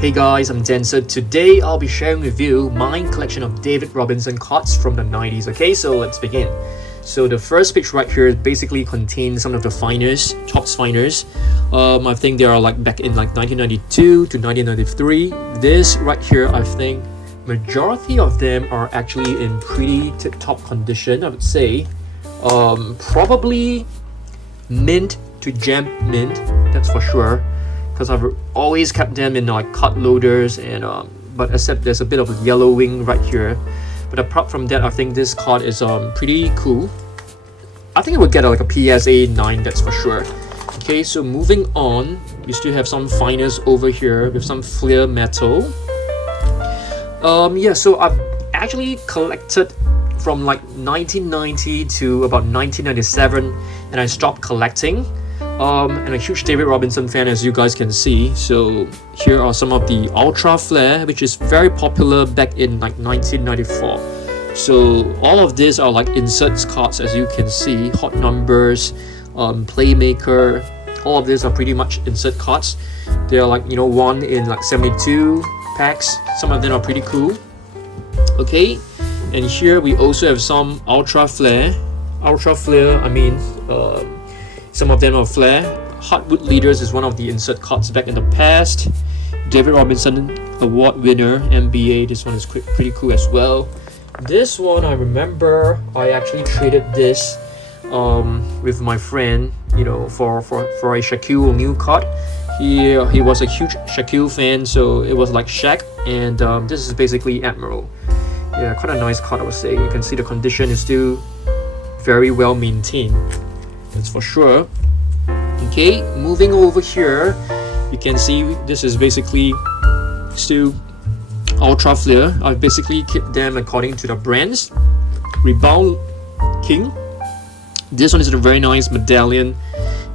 Hey guys, I'm Dan. So today I'll be sharing with you my collection of David Robinson cards from the 90s. Okay, so let's begin. So the first page right here basically contains some of the finest, Topps finest. I think they are like back in like 1992 to 1993. This right here, I think majority of them are actually in pretty tip-top condition, I would say. Probably mint to gem mint, that's for sure, because I've always kept them in like card loaders, and but except there's a bit of yellowing right here. But apart from that, I think this card is pretty cool. I think it would get like a PSA 9, that's for sure. Okay, so moving on, we still have some finest over here with some Flair metal. Yeah, so I've actually collected from like 1990 to about 1997, and I stopped collecting. And a huge David Robinson fan, as you guys can see. So here are some of the Ultra Flare, which is very popular back in like 1994. So all of these are like inserts cards, as you can see. Hot numbers, Playmaker, all of these are pretty much insert cards. They are like, one in like 72 packs. Some of them are pretty cool. Okay, and here we also have some Ultra Flare. Some of them are Flair. Hardwood Leaders is one of the insert cards back in the past. David Robinson Award winner, NBA. This one is pretty cool as well. This one, I remember I actually traded this with my friend, for a Shaquille O'Neal card. He was a huge Shaquille fan, so it was like Shaq, and this is basically Admiral. Yeah, quite a nice card, I would say. You can see the condition is still very well maintained, that's for sure. Okay, moving over here, you can see this is basically still Ultra Flare. I've basically kept them according to the brands. Rebound King. This one is a very nice medallion,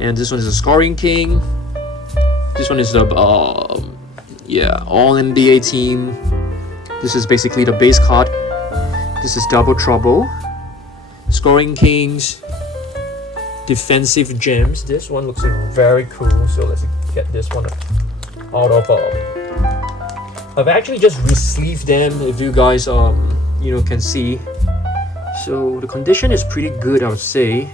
and this one is a Scoring King. This one is the All NBA team. This is basically the base card. This is Double Trouble. Scoring Kings. Defensive Gems. This one looks very cool, so let's get this one out of I've actually just re-sleeved them, if you guys can see. So the condition is pretty good, I would say.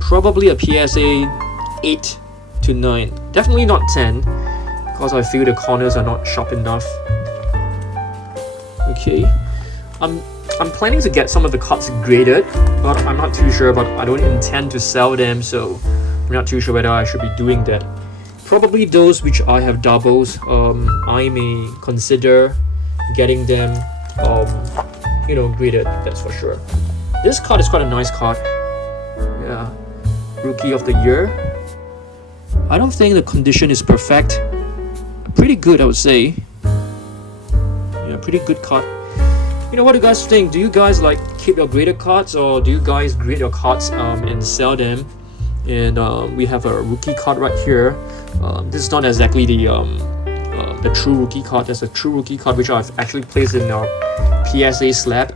Probably a PSA 8 to 9. Definitely not 10, because I feel the corners are not sharp enough. Okay, I'm planning to get some of the cards graded, but I'm not too sure. But I don't intend to sell them, so I'm not too sure whether I should be doing that. Probably those which I have doubles, I may consider getting them, graded. That's for sure. This card is quite a nice card. Yeah, Rookie of the Year. I don't think the condition is perfect. Pretty good, I would say. Yeah, pretty good card. What do you guys think? Do you guys like keep your graded cards, or do you guys grade your cards and sell them? And we have a rookie card right here. This is not exactly the true rookie card. There's a true rookie card which I've actually placed in our PSA slab.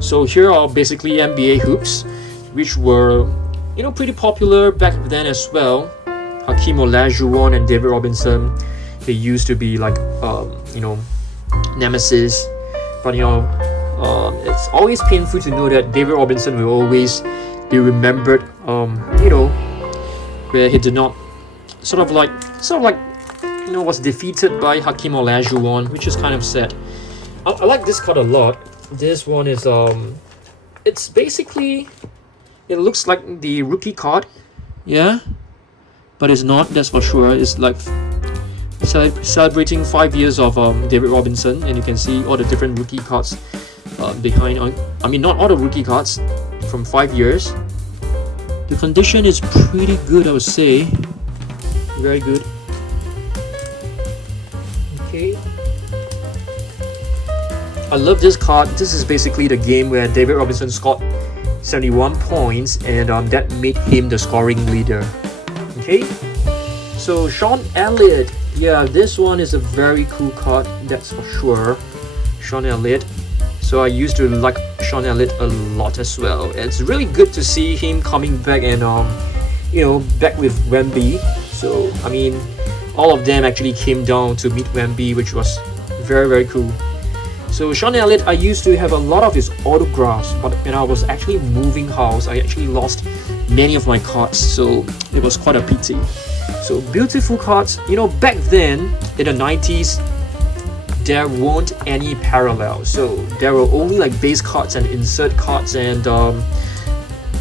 So here are basically NBA hoops, which were pretty popular back then as well. Hakeem Olajuwon and David Robinson, they used to be like nemesis. But it's always painful to know that David Robinson will always be remembered, where he did not was defeated by Hakeem Olajuwon, which is kind of sad. I like this card a lot. This one is it's basically, it looks like the rookie card, yeah, but it's not, that's for sure. It's like celebrating 5 years of David Robinson, and you can see all the different rookie cards behind. I mean, not all the rookie cards from 5 years. The condition is pretty good, I would say. Very good. Okay. I love this card. This is basically the game where David Robinson scored 71 points, and that made him the scoring leader. Okay. So Sean Elliott. Yeah, this one is a very cool card, that's for sure. Sean Elliott. So I used to like Sean Elliott a lot as well. And it's really good to see him coming back and back with Wemby. So I mean, all of them actually came down to meet Wemby, which was very cool. So Sean Elliott, I used to have a lot of his autographs, but when I was actually moving house, I actually lost many of my cards, so it was quite a pity. So beautiful cards. You know, back then in the 90s, there weren't any parallels, so there were only like base cards and insert cards, and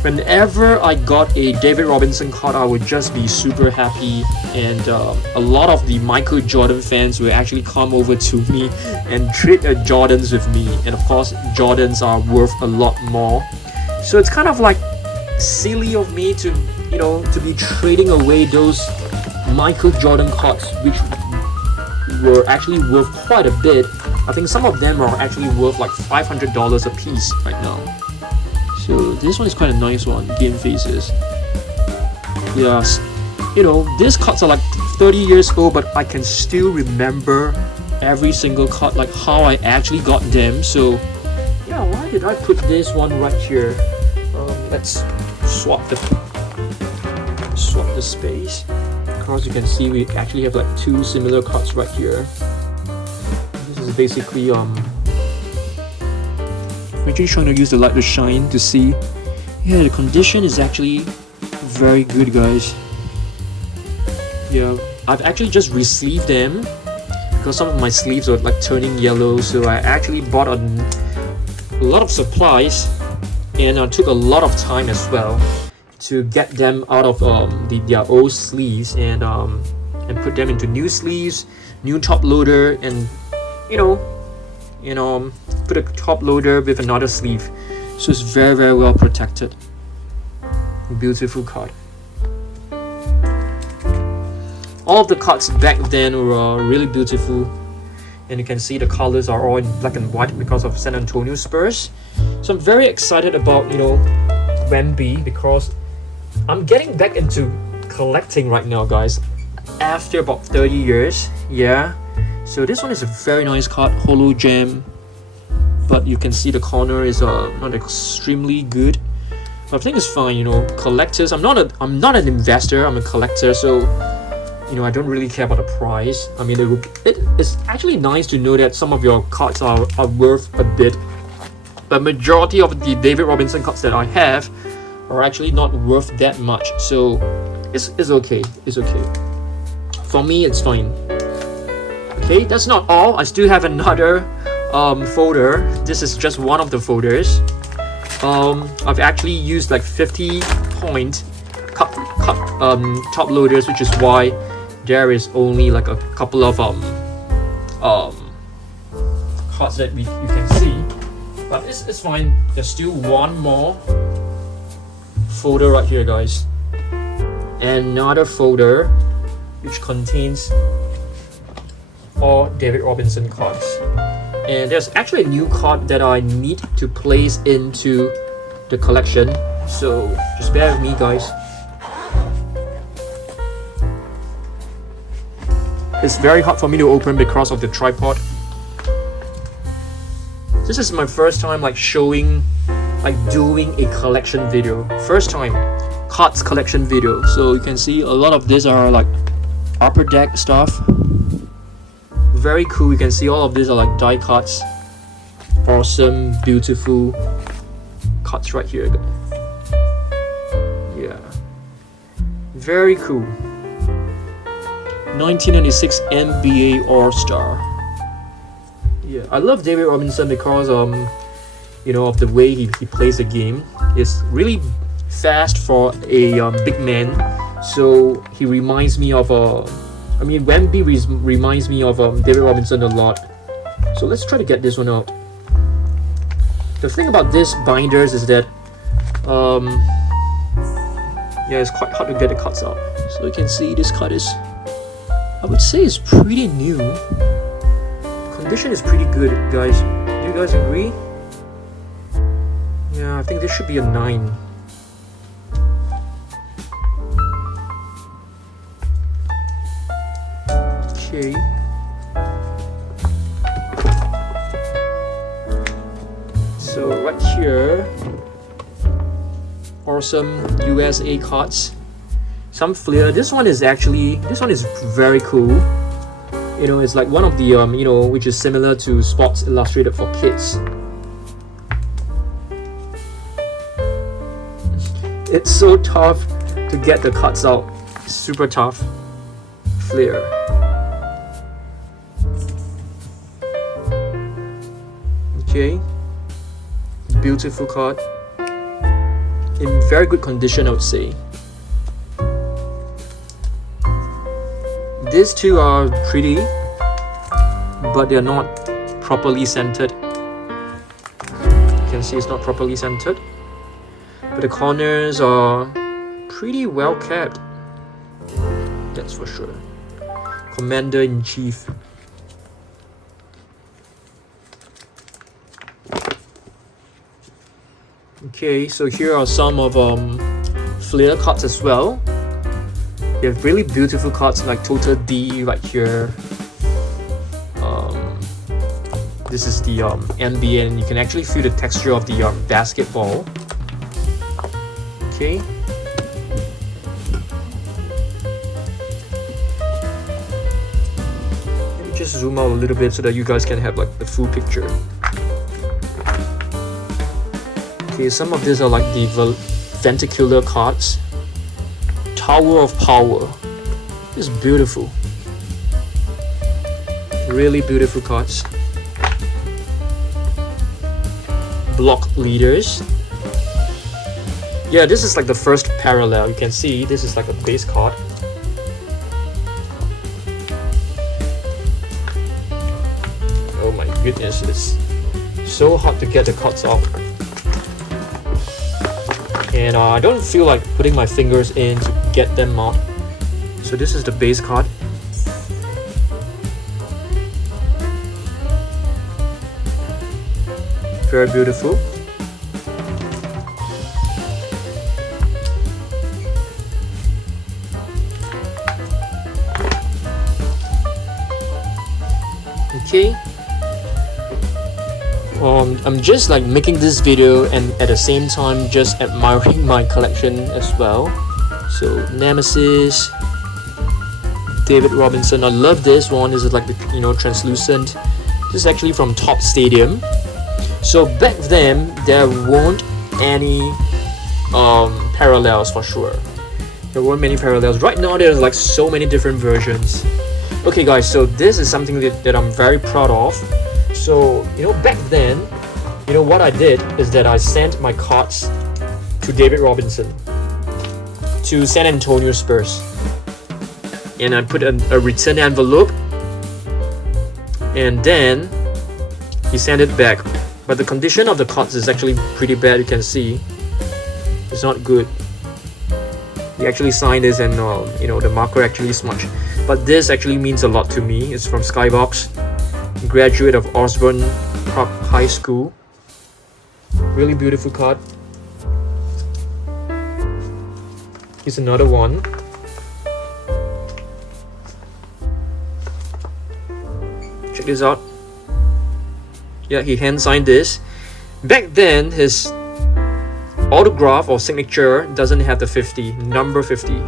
whenever I got a David Robinson card, I would just be super happy, and a lot of the Michael Jordan fans will actually come over to me and trade Jordans with me, and of course Jordans are worth a lot more, so it's kind of like silly of me to, you know, to be trading away those Michael Jordan cards, which were actually worth quite a bit. I think some of them are actually worth like $500 a piece right now. So this one is quite a nice one, Game Faces. Yes, you know, these cards are like 30 years old, but I can still remember every single card, like how I actually got them. So yeah, why did I put this one right here? Let's swap the space. Because you can see we actually have like two similar cards right here. This is basically I'm actually trying to use the light to shine to see. Yeah, the condition is actually very good, guys. Yeah, I've actually just re-sleeved them because some of my sleeves are like turning yellow, so I actually bought a lot of supplies, and it took a lot of time as well to get them out of their old sleeves, and put them into new sleeves, new top loader, and put a top loader with another sleeve, so it's very well protected. Beautiful card. All of the cards back then were really beautiful, and you can see the colors are all in black and white because of San Antonio Spurs. So I'm very excited about Wemby, because I'm getting back into collecting right now, guys, after about 30 years. Yeah, so this one is a very nice card, Holo Gem, but you can see the corner is not extremely good, but I think it's fine. Collectors, I'm not an investor, I'm a collector, so I don't really care about the price. I mean, it's actually nice to know that some of your cards are worth a bit, but majority of the David Robinson cards that I have are actually not worth that much, so it's okay. It's okay. For me, it's fine. Okay, that's not all. I still have another folder. This is just one of the folders. I've actually used like 50 point top loaders, which is why there is only like a couple of cards that you can see, but it's fine. There's still one more folder right here, guys, and another folder which contains all David Robinson cards, and there's actually a new card that I need to place into the collection, so just bear with me, guys. It's very hard for me to open because of the tripod. This is my first time doing a collection video. First time cards collection video. So you can see a lot of these are like upper deck stuff. Very cool. You can see all of these are like die cuts. Awesome, beautiful cards right here. Yeah. Very cool. 1996 NBA All-Star. Yeah, I love David Robinson because of the way he plays the game. It's really fast for a big man. So he reminds me of Wemby reminds me of David Robinson a lot. So let's try to get this one out. The thing about this binders is that it's quite hard to get the cards out. So you can see this card is, I would say, it's pretty new. Condition is pretty good, guys. Do you guys agree? Yeah, I think this should be a 9. Okay. So right here, awesome USA cards. some flair. This one is very cool. You know, it's like one of the you know, which is similar to Sports Illustrated for kids. It's so tough to get the cuts out. Super tough. Flair. Okay. Beautiful card. In very good condition, I would say. These two are pretty, but they're not properly centered. You can see it's not properly centered. But the corners are pretty well kept. That's for sure. Commander-in-Chief. Okay, so here are some of flair cards as well. They have really beautiful cards like Total D right here. This is the NBA, and you can actually feel the texture of the basketball. Okay. Let me just zoom out a little bit so that you guys can have like the full picture. Okay, some of these are like the Venticular cards. Tower of Power. It's beautiful. Really beautiful cards. Block Leaders. Yeah, this is like the first parallel. You can see this is like a base card. Oh my goodness, it's so hard to get the cards off. And I don't feel like putting my fingers in to get them out. So this is the base card. Very beautiful. Okay. I'm just like making this video and at the same time just admiring my collection as well. So Nemesis, David Robinson. I love this one. This is like the, you know, translucent. This is actually from Top Stadium. So back then there weren't any parallels for sure. There weren't many parallels. Right now there's like so many different versions. Okay guys, so this is something that I'm very proud of. So, you know, back then, you know, what I did is that I sent my cards to David Robinson, to San Antonio Spurs. And I put a return envelope, and then he sent it back. But the condition of the cards is actually pretty bad, you can see. It's not good. He actually signed this and, you know, the marker actually smudged. But this actually means a lot to me. It's from Skybox. Graduate of Osborne Park High School. Really beautiful card. Here's another one. Check this out. Yeah, he hand signed this. Back then, his autograph or signature doesn't have the 50, number 50.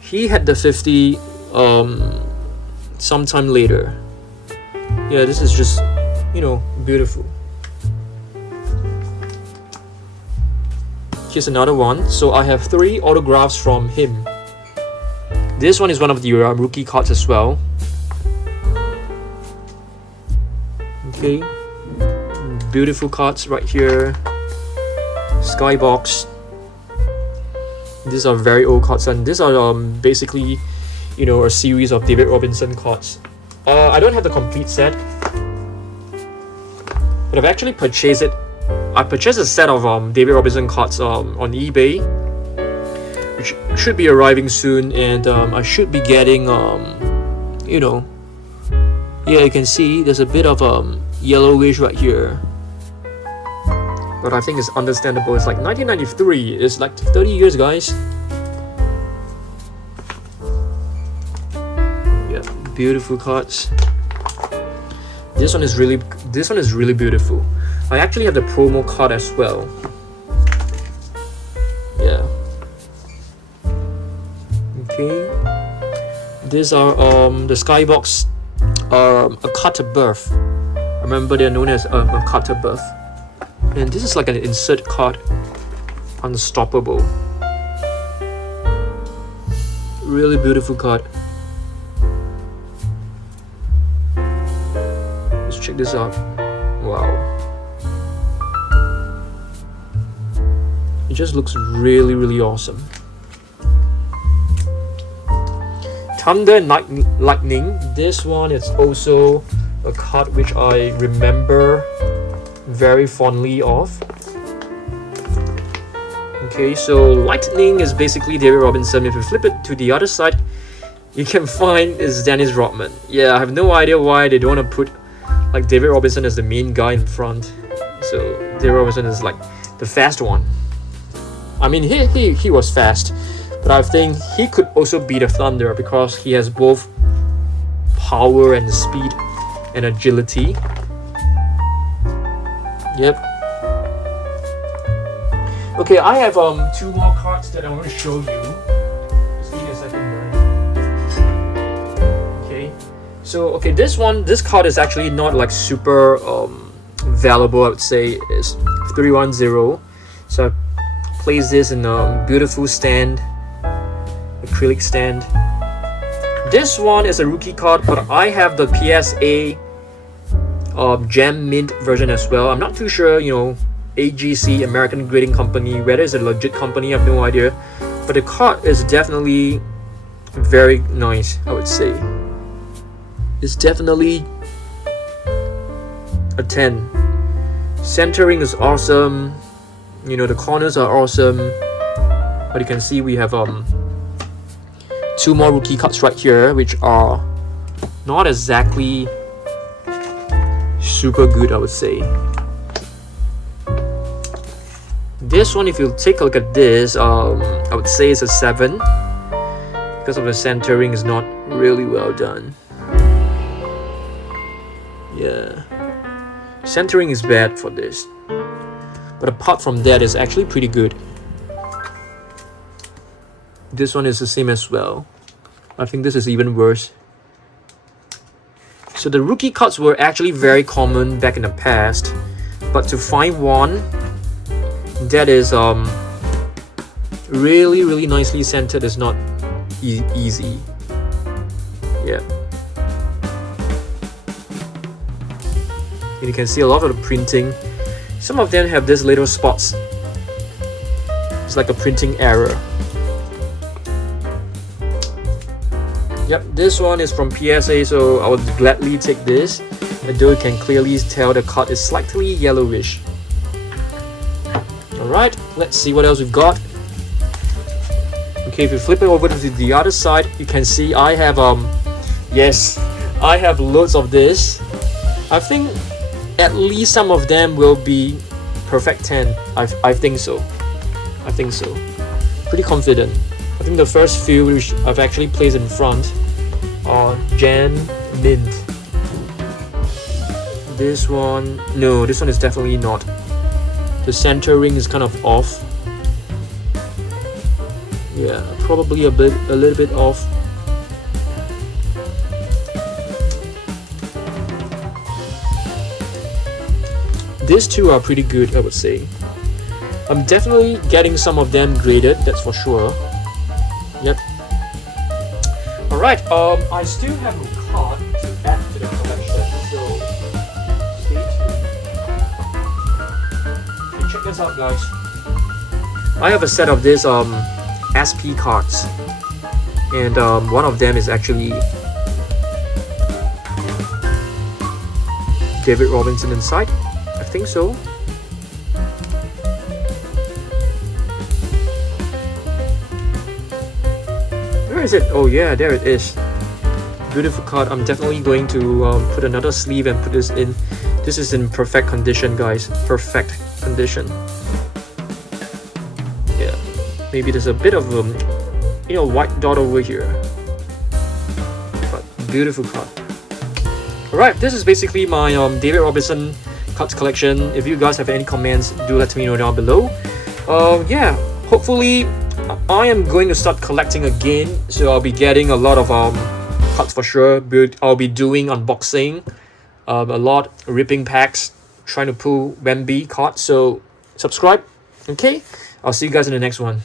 He had the 50 sometime later. Yeah, this is just, you know, beautiful. Here's another one. So I have 3 autographs from him. This one is one of the rookie cards as well. Okay, beautiful cards right here. Skybox. These are very old cards, and these are basically, you know, a series of David Robinson cards. I don't have the complete set, but I've actually purchased it. I purchased a set of David Robinson cards on eBay, which should be arriving soon, and I should be getting you know, yeah, you can see there's a bit of yellowish right here, but I think it's understandable. It's like 1993. It's like 30 years, guys. Yeah, beautiful cards. This one is really beautiful. I actually have the promo card as well. Yeah. These are the Skybox, a cutter berth. Remember, they're known as a cutter berth. And this is like an insert card. Unstoppable. Really beautiful card. Let's check this out. Wow. It just looks really, really awesome. Thunder and Lightning. This one is also a card which I remember very fondly of. Okay, so Lightning is basically David Robinson. If you flip it to the other side, you can find is Dennis Rodman. Yeah, I have no idea why they don't want to put like David Robinson as the main guy in front. So David Robinson is like the fast one. I mean, he was fast, but I think he could also be the Thunder because he has both power and speed and agility. Yep. Okay, I have two more cards that I want to show you. Just give me a second, guys. Okay. So this card is actually not like super valuable. I would say it's 310. So I place this in a beautiful stand, acrylic stand. This one is a rookie card, but I have the PSA Gem Mint version as well. I'm not too sure, AGC, American Grading Company, whether it's a legit company, I have no idea. But the card is definitely very nice, I would say. It's definitely a 10. Centering is awesome. The corners are awesome. But you can see we have two more rookie cards right here, which are not exactly super good, I would say. This one, if you take a look at this, I would say it's a 7 because of the centering is not really well done. Yeah, centering is bad for this, but apart from that, it's actually pretty good. This one is the same as well. I think this is even worse. So the rookie cards were actually very common back in the past, but to find one that is really, really nicely centered is not easy. Yeah. And you can see a lot of the printing. Some of them have these little spots. It's like a printing error. Yep, this one is from PSA, so I would gladly take this, although you can clearly tell the card is slightly yellowish. Alright, let's see what else we've got. Okay, if you flip it over to the other side, you can see I have yes, I have loads of this. I think at least some of them will be perfect 10. I think so. I think so. Pretty confident. I think the first few which I've actually placed in front are Gem Mint. This one, no, this one is definitely not. The centering is kind of off. Yeah, probably a little bit off. These two are pretty good, I would say. I'm definitely getting some of them graded, that's for sure. Yep. Alright, I still have a card to add to the collection, so stay tuned. Okay, check this out, guys. I have a set of these SP cards, and one of them is actually David Robinson inside. I think so. Where is it? Oh yeah, there it is. Beautiful card. I'm definitely going to put another sleeve and put this in. This is in perfect condition, guys. Perfect condition. Yeah. Maybe there's a bit of white dot over here. But beautiful card. Alright, this is basically my David Robinson cards collection. If you guys have any comments, do let me know down below. Yeah, hopefully I am going to start collecting again, so I'll be getting a lot of cards for sure. I'll be doing unboxing, a lot ripping packs, trying to pull Wemby cards. So subscribe. Okay, I'll see you guys in the next one.